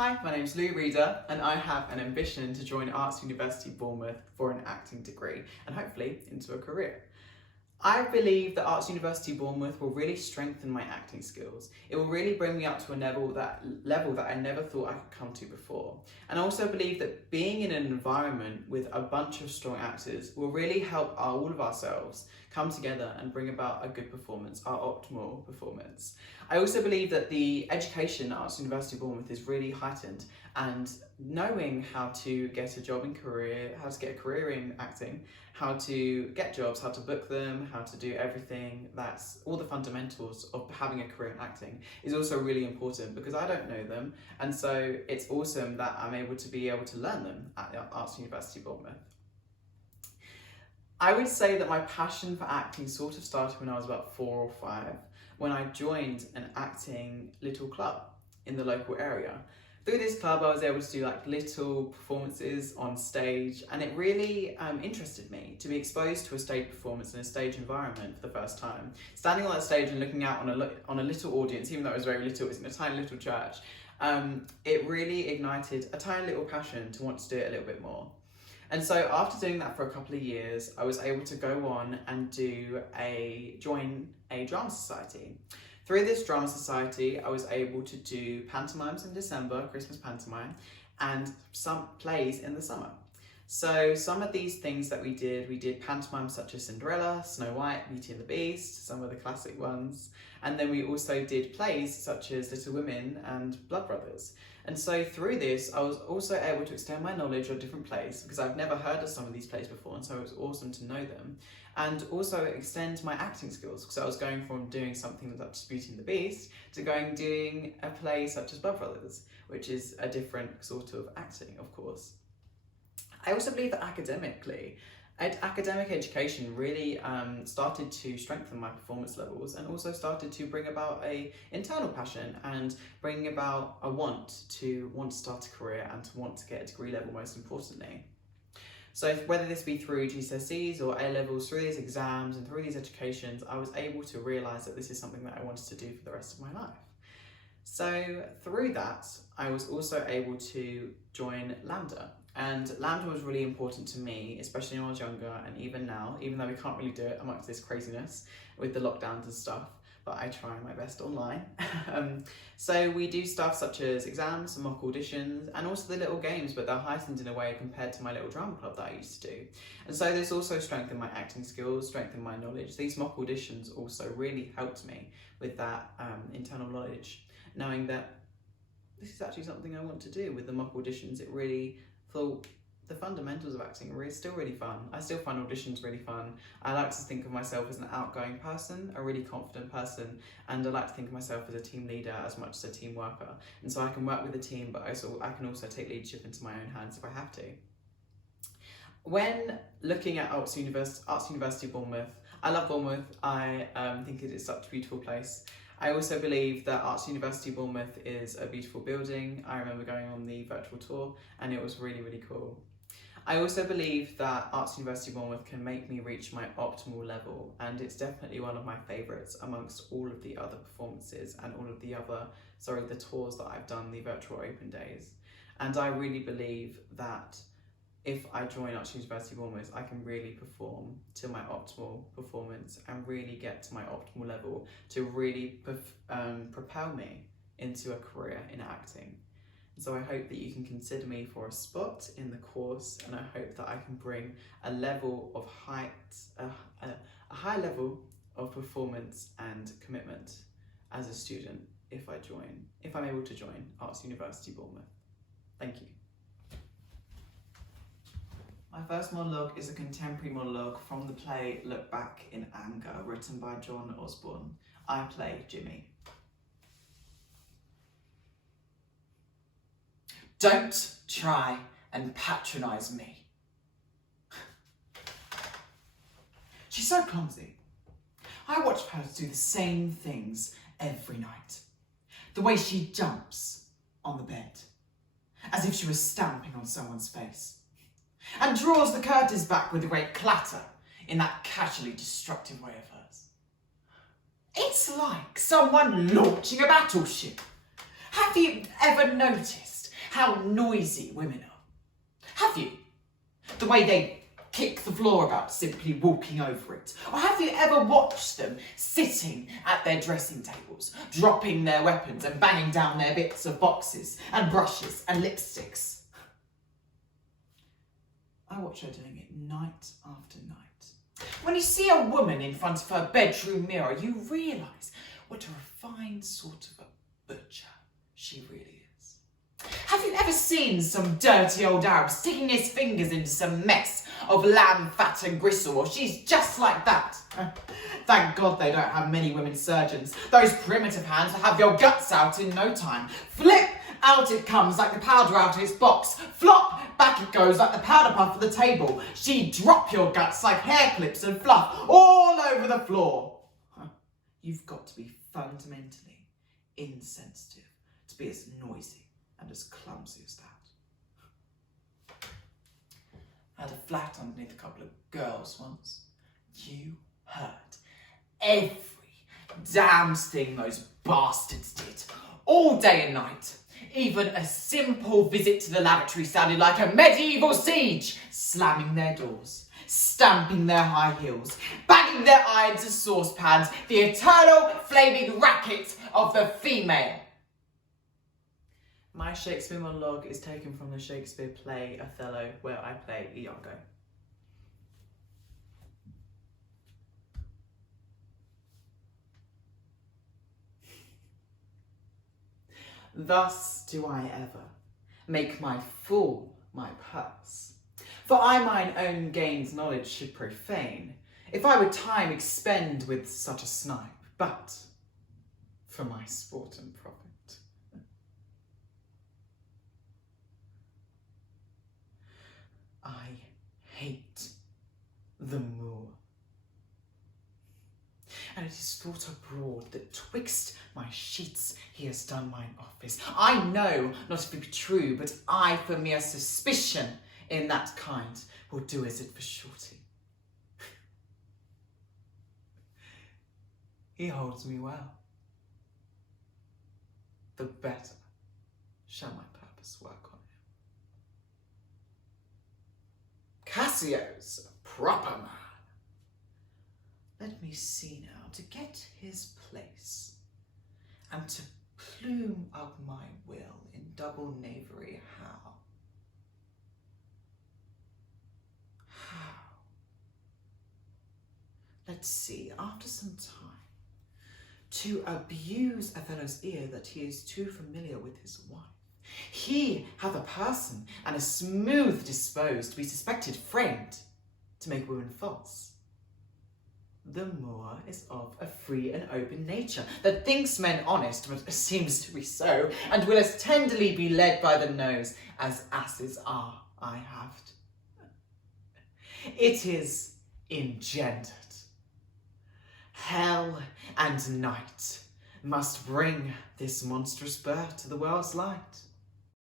Hi, my name's Lou Reader and I have an ambition to join Arts University Bournemouth for an acting degree and hopefully into a career. I believe that Arts University Bournemouth will really strengthen my acting skills. It will really bring me up to a level that I never thought I could come to before. And I also believe that being in an environment with a bunch of strong actors will really help all of ourselves come together and bring about a good performance, our optimal performance. I also believe that the education at Arts University Bournemouth is really heightened, and knowing how to get a job in career, how to get a career in acting, how to get jobs, how to book them, how to do everything, that's all the fundamentals of having a career in acting is also really important because I don't know them, and so it's awesome that I'm able to learn them at the Arts University Bournemouth. I would say that my passion for acting sort of started when I was about 4 or 5, when I joined an acting little club in the local area. Through this club, I was able to do like little performances on stage, and it really interested me to be exposed to a stage performance in a stage environment for the first time. Standing on that stage and looking out on a little audience, even though it was very little, it was in a tiny little church, it really ignited a tiny little passion to want to do it a little bit more. And so after doing that for a couple of years, I was able to go on and join a drama society. Through this drama society, I was able to do pantomimes in December, Christmas pantomime, and some plays in the summer. So some of these things that we did pantomimes such as Cinderella, Snow White, Beauty and the Beast, some of the classic ones. And then we also did plays such as Little Women and Blood Brothers. And so through this, I was also able to extend my knowledge of different plays because I've never heard of some of these plays before, and so it was awesome to know them. And also extend my acting skills because I was going from doing something such as Beauty and the Beast to doing a play such as Blood Brothers, which is a different sort of acting, of course. I also believe that academic education really started to strengthen my performance levels and also started to bring about an internal passion and bring about a want to start a career and to want to get a degree level, most importantly. So whether this be through GCSEs or A-levels, through these exams and through these educations, I was able to realise that this is something that I wanted to do for the rest of my life. So through that, I was also able to join LAMDA. And LAMDA was really important to me, especially when I was younger and even now, even though we can't really do it amongst this craziness with the lockdowns and stuff, but I try my best online. So we do stuff such as exams and mock auditions and also the little games, but they're heightened in a way compared to my little drama club that I used to do. And so this also strengthened my acting skills, strengthened my knowledge. These mock auditions also really helped me with that internal knowledge, knowing that this is actually something I want to do. With the mock auditions, it really thought the fundamentals of acting are still really fun. I still find auditions really fun. I like to think of myself as an outgoing person, a really confident person, and I like to think of myself as a team leader as much as a team worker. And so I can work with a team, but I can also take leadership into my own hands if I have to. When looking at Arts University Bournemouth, I love Bournemouth. I think it is such a beautiful place. I also believe that Arts University Bournemouth is a beautiful building. I remember going on the virtual tour and it was really, really cool. I also believe that Arts University Bournemouth can make me reach my optimal level, and it's definitely one of my favourites amongst all of the other performances and all of the tours that I've done, the virtual open days. And I really believe that if I join Arts University Bournemouth, I can really perform to my optimal performance and really get to my optimal level to really propel me into a career in acting. So I hope that you can consider me for a spot in the course, and I hope that I can bring a high level of performance and commitment as a student if I'm able to join Arts University Bournemouth. Thank you. My first monologue is a contemporary monologue from the play Look Back in Anger, written by John Osborne. I play Jimmy. Don't try and patronise me. She's so clumsy. I watch her do the same things every night. The way she jumps on the bed, as if she was stamping on someone's face, and draws the curtains back with a great clatter in that casually destructive way of hers. It's like someone launching a battleship. Have you ever noticed how noisy women are? Have you? The way they kick the floor about simply walking over it? Or have you ever watched them sitting at their dressing tables, dropping their weapons and banging down their bits of boxes and brushes and lipsticks? I watch her doing it night after night. When you see a woman in front of her bedroom mirror, you realise what a refined sort of a butcher she really is. Have you ever seen some dirty old Arab sticking his fingers into some mess of lamb fat and gristle? Well, she's just like that. Thank God they don't have many women surgeons. Those primitive hands will have your guts out in no time. Flip, out it comes like the powder out of its box. Flop, back it goes like the powder puff of the table. She'd drop your guts like hair clips and fluff all over the floor. You've got to be fundamentally insensitive to be as noisy and as clumsy as that. I had a flat underneath a couple of girls once. You heard every damned thing those bastards did, all day and night. Even a simple visit to the lavatory sounded like a medieval siege, slamming their doors, stamping their high heels, banging their irons as saucepans, the eternal flaming racket of the female. My Shakespeare monologue is taken from the Shakespeare play Othello, where I play Iago. Thus do I ever make my fool my purse. For I mine own gains knowledge should profane, if I would time expend with such a snipe, but for my sport and profit. I hate the Moor, and it is thought abroad that twixt my sheets he has done mine office. I know not if it be true, but I for mere suspicion in that kind will do as it for shorty. He holds me well. The better shall my purpose work on him. Cassio's a proper man. Let me see now, to get his place, and to plume up my will in double knavery, how? Let's see, after some time, to abuse Othello's ear that he is too familiar with his wife. He hath a person and a smooth disposed to be suspected framed to make women false. The Moor is of a free and open nature, that thinks men honest, but seems to be so, and will as tenderly be led by the nose as asses are, I have. It is engendered. Hell and night must bring this monstrous bird to the world's light.